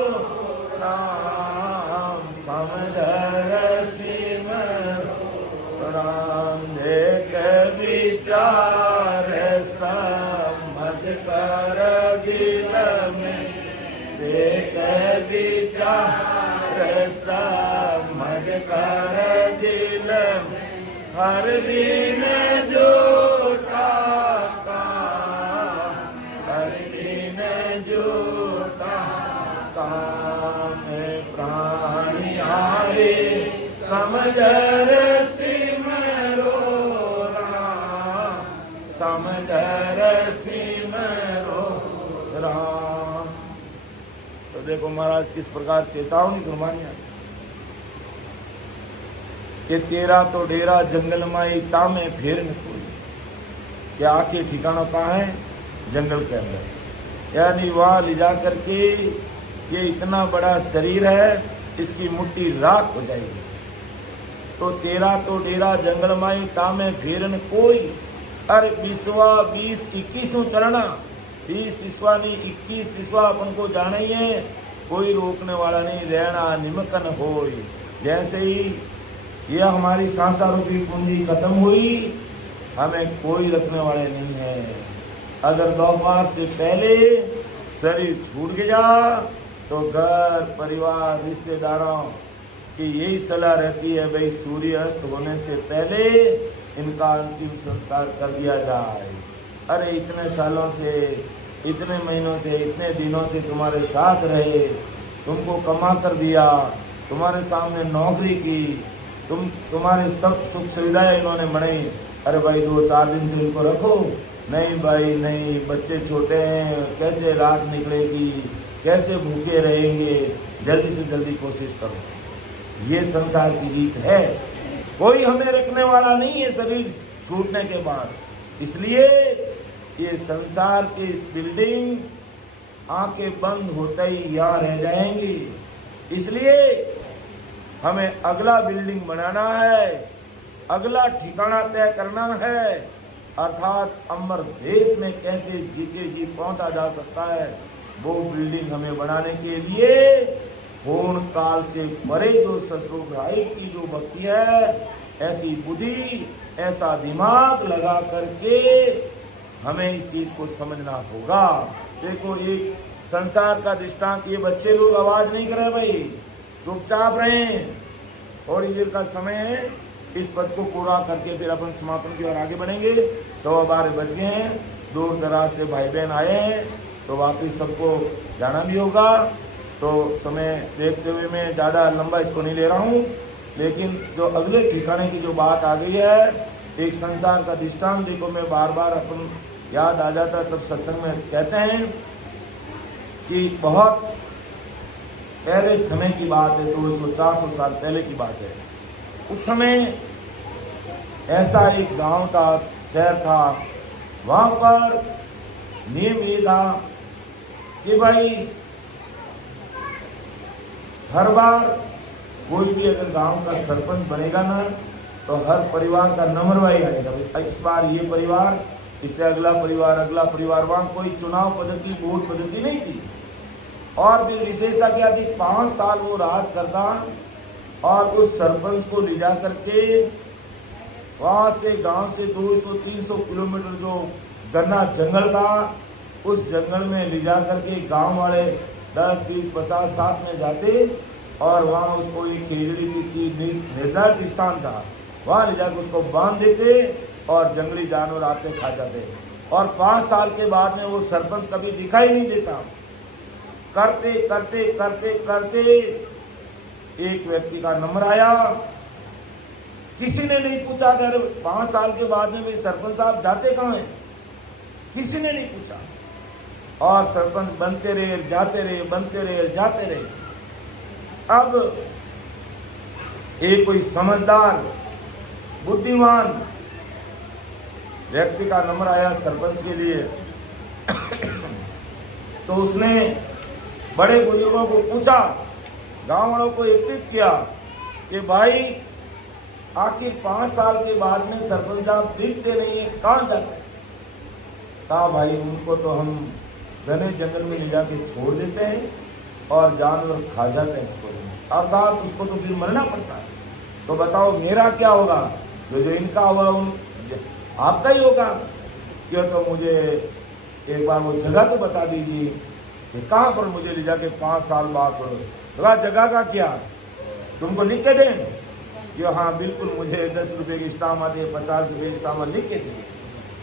राम, समझ रसी मरो राम, एक विचार समझ कर दिल में, एक विचार समझ कर दिल में, हर बिन झूठा काम, हर बिन झूठा काम, प्राणियारे समझ रसी मरो राम, समझ रसी मरो राम। तो देखो महाराज किस प्रकार चेतावनी कुर्बानियां कि तेरा तो डेरा जंगल माई तामे फेर न कोई, क्या आके ठिकाना कहाँ है? जंगल के अंदर। यानी वहाँ ले जा करके ये इतना बड़ा शरीर है, इसकी मुट्ठी राख हो जाएगी। तो तेरा तो डेरा जंगल माई तामे फेरन कोई, अरे 20 चलना, 20 विश्वा नहीं 21 विश्वा अपन को जाना ही है, कोई रोकने वाला नहीं, रहना निमकन हो। जैसे ही यह हमारी सांसा रूपी पूंजी खत्म हुई, हमें कोई रखने वाले नहीं है। अगर दोपहर से पहले शरीर छूट गया तो घर परिवार रिश्तेदारों की यही सलाह रहती है, भाई सूर्य अस्त होने से पहले इनका अंतिम संस्कार कर दिया जाए। अरे इतने सालों से, इतने महीनों से, इतने दिनों से तुम्हारे साथ रहे, तुमको कमा कर दिया, तुम्हारे सामने नौकरी की, तुम्हारे सब सुख सुविधाएं इन्होंने बनाई। अरे भाई 2-4 दिन तो इनको रखो। नहीं भाई नहीं, बच्चे छोटे हैं, कैसे रात निकलेगी, कैसे भूखे रहेंगे, जल्दी से जल्दी कोशिश करो। ये संसार की रीत है, कोई हमें रखने वाला नहीं है शरीर छूटने के बाद। इसलिए ये संसार की बिल्डिंग आंखें बंद होते ही यहाँ रह जाएंगी। इसलिए हमें अगला बिल्डिंग बनाना है, अगला ठिकाना तय करना है, अर्थात अमर देश में कैसे जी के जी पहुंचा जा सकता है, वो बिल्डिंग हमें बनाने के लिए पूर्ण काल से परे जो ससुराई की जो भक्ति है, ऐसी बुद्धि, ऐसा दिमाग लगा करके हमें इस चीज को समझना होगा। देखो एक संसार का दृष्टांत। ये बच्चे लोग आवाज नहीं करें भाई, चुपचाप रहें। थोड़ी देर का समय है, इस पद को पूरा करके फिर अपन समापन की ओर आगे बढ़ेंगे। 12:15 बज गए हैं, दूर दराज से भाई बहन आए हैं, तो वापिस सबको जाना भी होगा। तो समय देखते हुए मैं ज़्यादा लंबा इसको नहीं ले रहा हूँ, लेकिन जो अगले ठिकाने की जो बात आ गई है, एक संसार का दृष्टांत देखो, मैं बार बार अपन याद आ जाता तब सत्संग में कहते हैं कि बहुत पहले समय की बात है, 200-400 साल पहले की बात है। उस समय ऐसा एक गांव था, शहर था, वहाँ पर नियम ये था कि भाई हर बार कोई भी अगर गांव का सरपंच बनेगा ना, तो हर परिवार का नंबरवाई आएगा। इस बार ये परिवार, इससे अगला परिवार, अगला परिवार। वहाँ कोई चुनाव पद्धति, वोट पद्धति नहीं थी। और फिर विशेषता क्या थी, 5 साल वो राज करता और उस सरपंच को ले जा करके वहाँ से गांव से 200-300 किलोमीटर जो घना जंगल था, उस जंगल में ले जा करके गाँव वाले 10, 20, 50 साथ में जाते और वहाँ उसको एक खेजड़ी की चीज निर्धारित स्थान था, वहाँ ले जाकर उसको बांध देते और जंगली जानवर आते खा जाते। और 5 साल के बाद में वो सरपंच कभी दिखाई नहीं देता। करते करते करते करते एक व्यक्ति का नंबर आया। किसी ने नहीं पूछा कि अरे 5 साल के बाद में भी सरपंच साहब जाते कहाँ हैं, किसी ने नहीं पूछा। और सरपंच बनते रहे, जाते रहे, बनते रहे, जाते रहे। अब एक कोई समझदार बुद्धिमान व्यक्ति का नंबर आया सरपंच के लिए। तो उसने बड़े बुजुर्गों को पूछा, गांव वालों को एकत्रित किया कि भाई आखिर 5 साल के बाद में सरपंच साहब दिखते नहीं है, कहाँ जाते हैं? कहा भाई उनको तो हम घने जंगल में ले जाके छोड़ देते हैं और जानवर खा जाते हैं उसको, अर्थात उसको तो फिर मरना पड़ता है। तो बताओ मेरा क्या होगा? जो इनका होगा उन आपका ही होगा। क्यों? तो मुझे एक बार वो जगह तो बता दीजिए कि कहाँ पर मुझे ले जाके 5 साल बाद जगह का क्या तुमको लिख के दें? कि हाँ बिल्कुल, मुझे 10 रुपये की स्टाम्प आती है, 50 रुपये की स्टाम्प लिख के दीजिए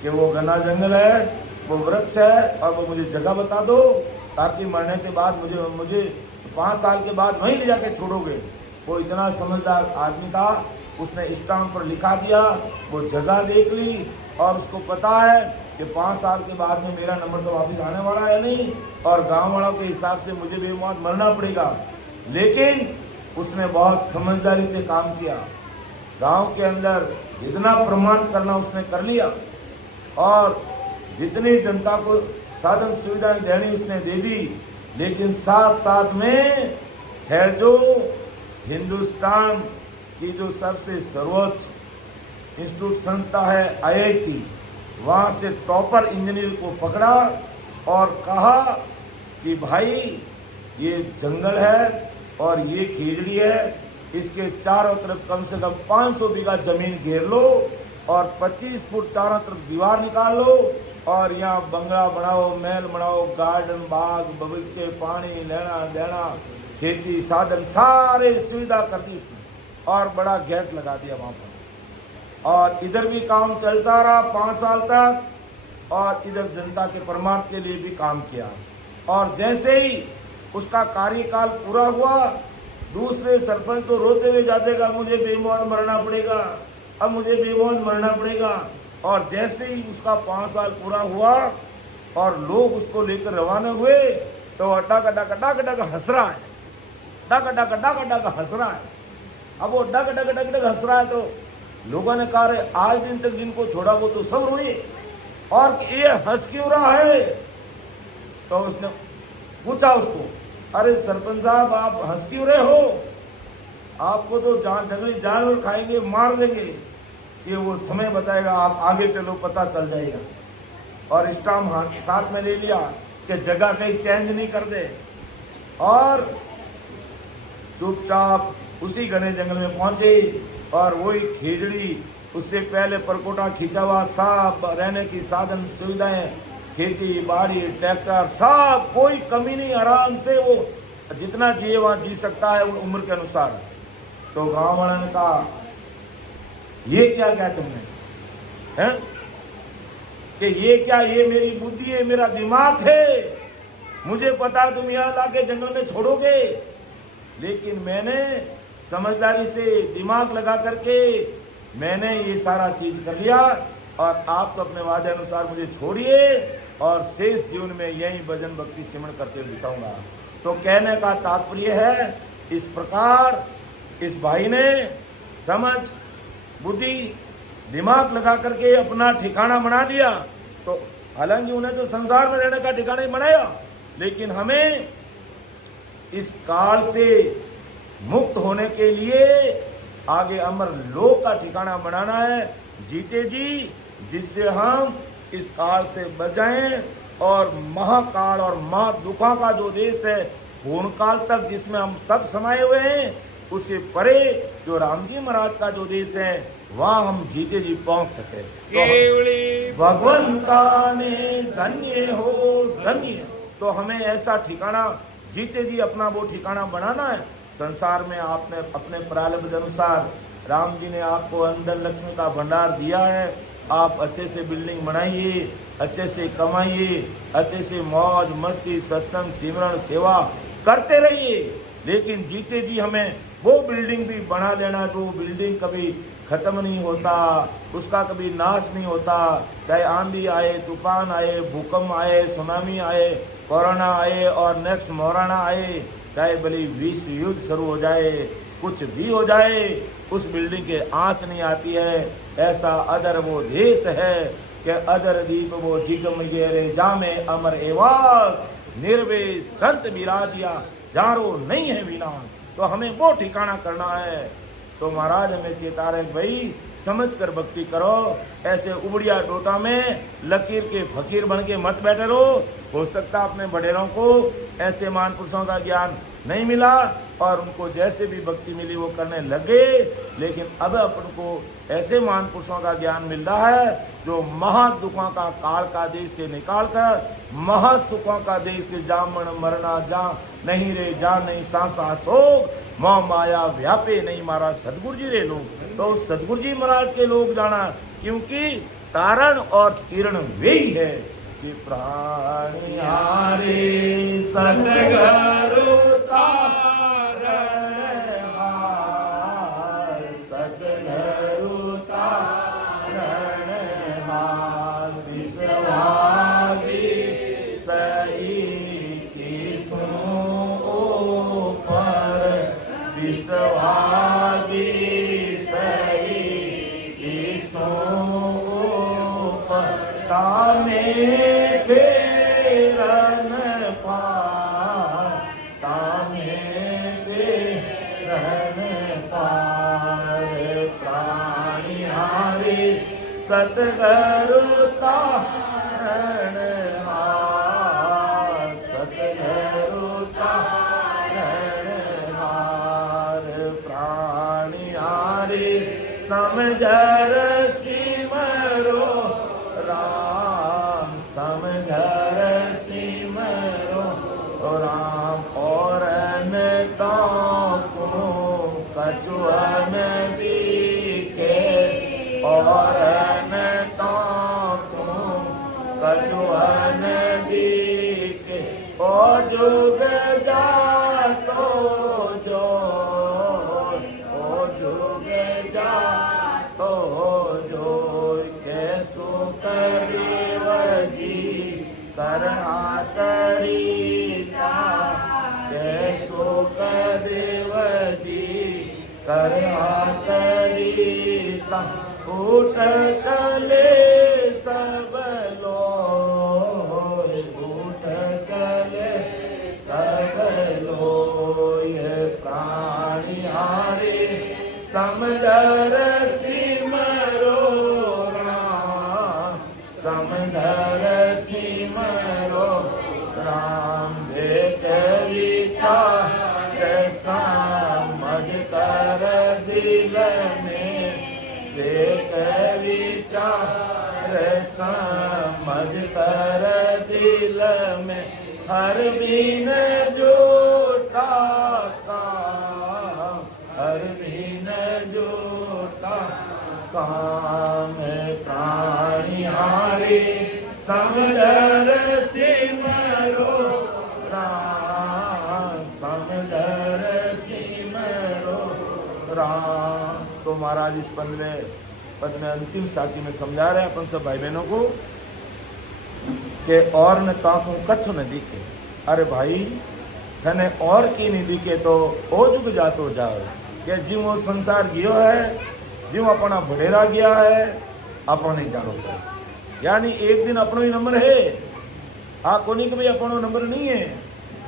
कि वो घना जंगल है, वो वृक्ष है, और वो मुझे जगह बता दो ताकि मरने के बाद मुझे 5 साल के बाद वहीं ले जाके छोड़ोगे। वो इतना समझदार आदमी था, उसने स्टाम्प पर लिखा दिया, वो जगह देख ली और उसको पता है कि 5 साल के बाद में मेरा नंबर तो वापस आने वाला है नहीं और गांव वालों के हिसाब से मुझे बेमौत मरना पड़ेगा। लेकिन उसने बहुत समझदारी से काम किया। गांव के अंदर जितना प्रमाण करना उसने कर लिया और जितनी जनता को साधन सुविधाएं देनी उसने दे दी। लेकिन साथ साथ में है जो हिंदुस्तान की जो सबसे सर्वोच्च इंस्टीट्यूट संस्था है IIT, वहाँ से टॉपर इंजीनियर को पकड़ा और कहा कि भाई ये जंगल है और ये खेजड़ी है, इसके चारों तरफ कम से कम 500 बीघा जमीन घेर लो और 25 फुट चारों तरफ दीवार निकाल लो और यहाँ बंगला बनाओ, महल बनाओ, गार्डन, बाग, बगीचे, पानी, लेना देना, खेती, साधन, सारे सुविधा कर दी उसने और बड़ा गेट लगा दिया वहाँ पर। और इधर भी काम चलता रहा 5 साल तक और इधर जनता के परमार्थ के लिए भी काम किया। और जैसे ही उसका कार्यकाल पूरा हुआ, दूसरे सरपंच तो रोते हुए जाते का मुझे बेमौत मरना पड़ेगा, अब मुझे बेमौत मरना पड़ेगा। और जैसे ही उसका 5 साल पूरा हुआ और लोग उसको लेकर रवाना हुए तो डग डग डग डग हंस रहा है, डग डग डग डग हंस रहा है। अब वो डग डग डग डग हंस रहा है तो लोगों ने कहा आज दिन तक जिनको छोड़ा वो तो सब रोए और ये हंस क्यों रहा है? तो उसने पूछा उसको, अरे सरपंच साहब आप हंस क्यों रहे हो? आपको तो जंगली जानवर खाएंगे, मार देंगे। ये वो समय बताएगा, आप आगे चलो पता चल जाएगा। और स्टाम्प साथ में ले लिया कि जगह कहीं चेंज नहीं कर दे। और चुपचाप उसी घने जंगल में पहुंचे और वही खेजड़ी, उससे पहले परकोटा खींचा हुआ, साफ रहने की साधन सुविधाएं, खेती बाड़ी ट्रैक्टर सब कोई कमी नहीं, आराम से वो जितना जिए वहाँ जी सकता है उम्र के अनुसार। तो गांव वालों ने कहा ये क्या क्या तुमने हैं कि ये क्या, ये मेरी बुद्धि है, मेरा दिमाग है, मुझे पता तुम यहाँ लाके जंगल में छोड़ोगे, लेकिन मैंने समझदारी से दिमाग लगा करके मैंने ये सारा चीज कर लिया और आप तो अपने वादे अनुसार मुझे छोड़िए और शेष जीवन में यही भजन भक्ति सिमरण करते हुए बिताऊंगा। तो कहने का तात्पर्य है इस प्रकार इस भाई ने समझ बुद्धि दिमाग लगा करके अपना ठिकाना बना लिया। तो हालांकि उन्हें तो संसार में रहने का ठिकाना ही बनाया, लेकिन हमें इस काल से मुक्त होने के लिए आगे अमर लोक का ठिकाना बनाना है जीते जी, जिससे हम इस काल से बच जाएं और महाकाल और महादुखों का जो देश है पूर्ण काल तक जिसमें हम सब समाये हुए हैं, उससे परे जो राम जी महाराज का जो देश है वहाँ हम जीते जी पहुँच सके। तो भगवंता ने धन्य हो धन्य, तो हमें ऐसा ठिकाना जीते जी अपना वो ठिकाना बनाना है। संसार में आपने अपने प्रारब्ध अनुसार राम जी ने आपको अंदर लक्ष्मी का भंडार दिया है, आप अच्छे से बिल्डिंग बनाइए, अच्छे से कमाइए, अच्छे से मौज मस्ती सत्संग सिमरण सेवा करते रहिए, लेकिन जीते जी हमें वो बिल्डिंग भी बना लेना जो बिल्डिंग कभी खत्म नहीं होता, उसका कभी नाश नहीं होता, चाहे आंधी आए, तूफान आए, भूकंप आए, सुनामी आए, कोरोना आए और नेक्स्ट मोराना आए, चाहे भले विश्व युद्ध शुरू हो जाए, कुछ भी हो जाए, उस बिल्डिंग के आँच नहीं आती है। ऐसा अदर वो देश है कि अदर दीप वो जिगम गेरे जामे अमर एवास निर्वे संत विराजिया जारो नहीं है विनाश। तो हमें वो ठिकाना करना है। तो महाराज हमें चेता रहे भाई समझ कर भक्ति करो, ऐसे उबड़िया डोटा में लकीर के फकीर बन के मत बैठे रहो। हो सकता अपने बड़ेरों को ऐसे महापुरुषों का ज्ञान नहीं मिला और उनको जैसे भी भक्ति मिली वो करने लगे, लेकिन अब अपन को ऐसे महापुरुषों का ज्ञान मिल रहा है जो महादुखों का काल का देश से निकाल कर महासुखों का देश के जामन मरना जा नहीं रे जा नहीं सांसा सोग माँ माया व्यापे नहीं मारा सदगुरु जी रे लोग। तो सदगुरु जी महाराज के लोग जाना, क्योंकि कारण और किरण वे ही है कि प्राणी हारे सदगुरु तारण हार, सदगुरु तारण हार, विश्वामी सही विश्वादी सही तामे फेरन पार, तामे फेरन पार, प्राणी हारे सतगुरु तारण हार, सतगुरु तारण हार, प्राणी हारे समझर सिमरो राम, समझर सिमरो राम, और ताको कछुअन दिखे, और ताको कछुअन दिखे, और जुग जातो जो, ओ जुग जातो जो, कैसो करेव जी करना तरीका, कैसो करेव जी करना तरीका, उठ चले सब लोग, उठ चले सब लोग, प्राणी हारे समझर सिमरो राम, समझर सिमरो राम, देख विचार समझ कर दिल में, देख विचार समझ कर दिल में हर बीन जोटा काम, हर बीन जोटा काम प्राणिहारी समझर सिमरो राम, समझर सिमरो राम। तो महाराज इस पद में अंतिम साखी में समझा रहे हैं अपन सब भाई बहनों को कि और न ताकू कच्छ न दिखे। अरे भाई थने और की नहीं दिखे तो ओ जुग जातो जाओ कि जिम वो संसार गियो है, जिम अपना भड़ेरा गया है, अपना नहीं जानो है। यानी एक दिन अपनो ही नंबर है, हाँ कोनी के भाई अपनो नंबर नहीं है।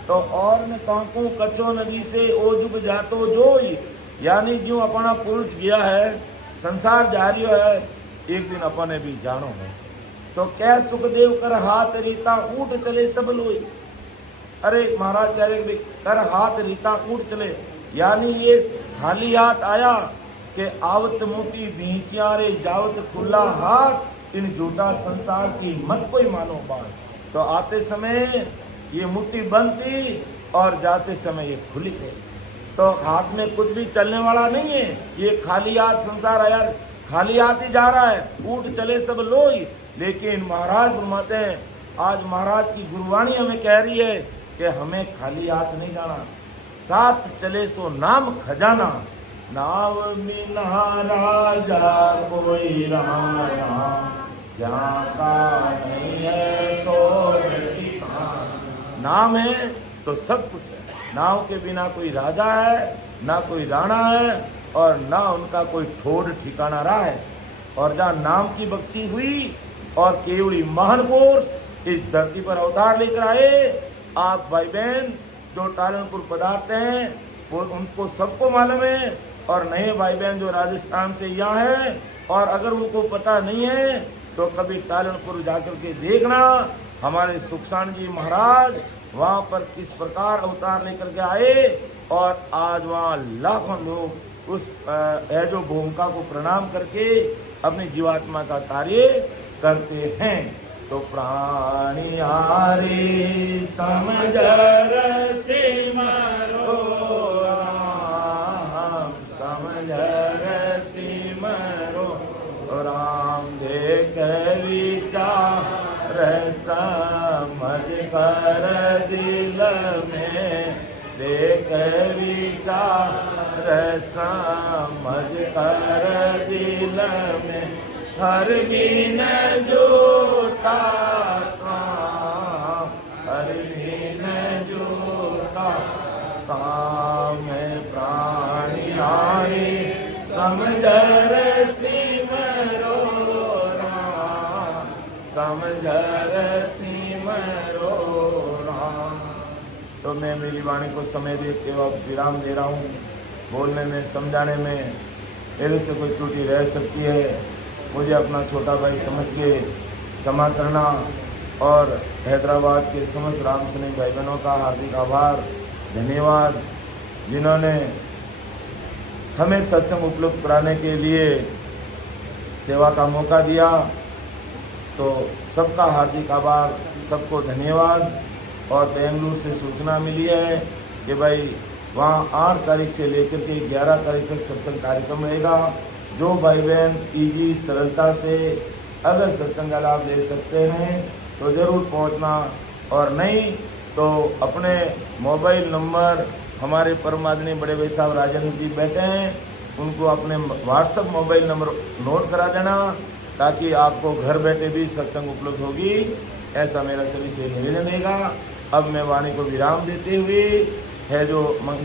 तो और न ताकू कच्चो नदी से ओ जुग जातो जोई, यानी जो अपना पुरुष गया है, संसार जारी है, एक दिन अपने भी जानो है। तो क्या सुखदेव कर हाथ रीता ऊट चले सब लोई। अरे महाराज कह रहे कर हाथ रीता ऊट चले, यानी ये खाली हाथ आया कि आवत मोती भींचिया रे जावत खुला हाथ, इन झूठा संसार की मत कोई मानो बात। तो आते समय ये मुट्ठी बंद थी और जाते समय ये खुली है। तो हाथ में कुछ भी चलने वाला नहीं है, ये खाली हाथ संसार है यार, खाली हाथ ही जा रहा है, ऊट चले सब लोई। लेकिन महाराज फरमाते हैं, आज महाराज की गुरुवाणी हमें कह रही है कि हमें खाली हाथ नहीं जाना, साथ चले सो नाम खजाना। नाव बिना राजा कोई राणा, जाता नहीं है तो नाम है तो सब कुछ है। नाव के बिना कोई राजा है, ना कोई राणा है, और ना उनका कोई ठोर ठिकाना रहा है। और जहाँ नाम की भक्ति हुई और केवली महान पुरुष इस धरती पर अवतार लेकर आए, आप भाई बहन जो टालनपुर पधारते हैं वो उनको सबको मालूम है, और नए भाई बहन जो राजस्थान से यहाँ है और अगर उनको पता नहीं है तो कभी टालनपुर जाकर के देखना, हमारे सुखसान जी महाराज वहाँ पर किस प्रकार अवतार लेकर के आए, और आज वहाँ लाखों लोग उस जो भूमिका को प्रणाम करके अपनी जीवात्मा का कार्य करते हैं। तो प्राणिहारी समझर सिमरो राम, समझर सिमरो राम। देख विचार समझ कर दिल में, देख विचार समझ कर दिल में, हर बिन जोटा काम, हर बिन जोटा काम प्राणिहारी समझर सिमरो राम, समझर सिमरो राम। तो मैं मेरी वाणी को समय दे के अब विराम दे रहा हूँ। बोलने में समझाने में मेरे से कोई त्रुटि रह सकती है, मुझे अपना छोटा भाई समझ के क्षमा करना। और हैदराबाद के समस्त राम सैनिक भाई बहनों का हार्दिक आभार, धन्यवाद, जिन्होंने हमें सत्संग उपलब्ध कराने के लिए सेवा का मौका दिया। तो सबका हार्दिक आभार, सबको धन्यवाद। और बेंगलुरु से सूचना मिली है कि भाई वहाँ 8 तारीख से लेकर के 11 तारीख तक सत्संग कार्यक्रम रहेगा। जो भाई बहन ईजी सरलता से अगर सत्संग का लाभ ले सकते हैं तो ज़रूर पहुंचना, और नहीं तो अपने मोबाइल नंबर, हमारे परम आदरणीय बड़े भाई साहब राजेंद्र जी बैठे हैं, उनको अपने व्हाट्सएप मोबाइल नंबर नोट करा देना, ताकि आपको घर बैठे भी सत्संग उपलब्ध होगी। ऐसा मेरा सभी से निवेदन रहेगा। अब मैं वाणी को विराम देते हुए है जो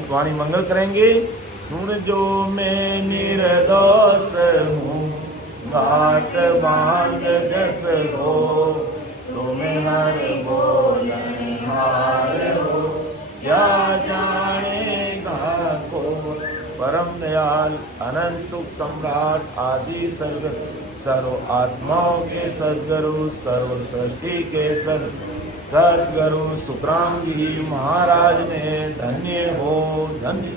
वाणी मंगल करेंगे। सुन जो मैं निर्दोष हूँ, घाट बांध जस हो, तुम्हें हर बोलन हार हो, क्या जानेगा को। परम दयाल अनंत सुख सम्राट आदि सर्व आत्माओं के सद्गुरु, सर्व सृष्टि के सद्गुरु सुखराम जी महाराज ने धन्य हो धन्य।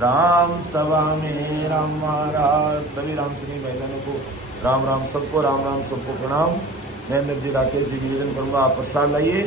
राम सभा में राम महाराज, सभी राम सैनिक भाई बहनों को राम राम, सबको राम राम, सबको प्रणाम। मैं निर्जी राकेश जी निवेदन करूँगा, आप प्रसाद लाइए।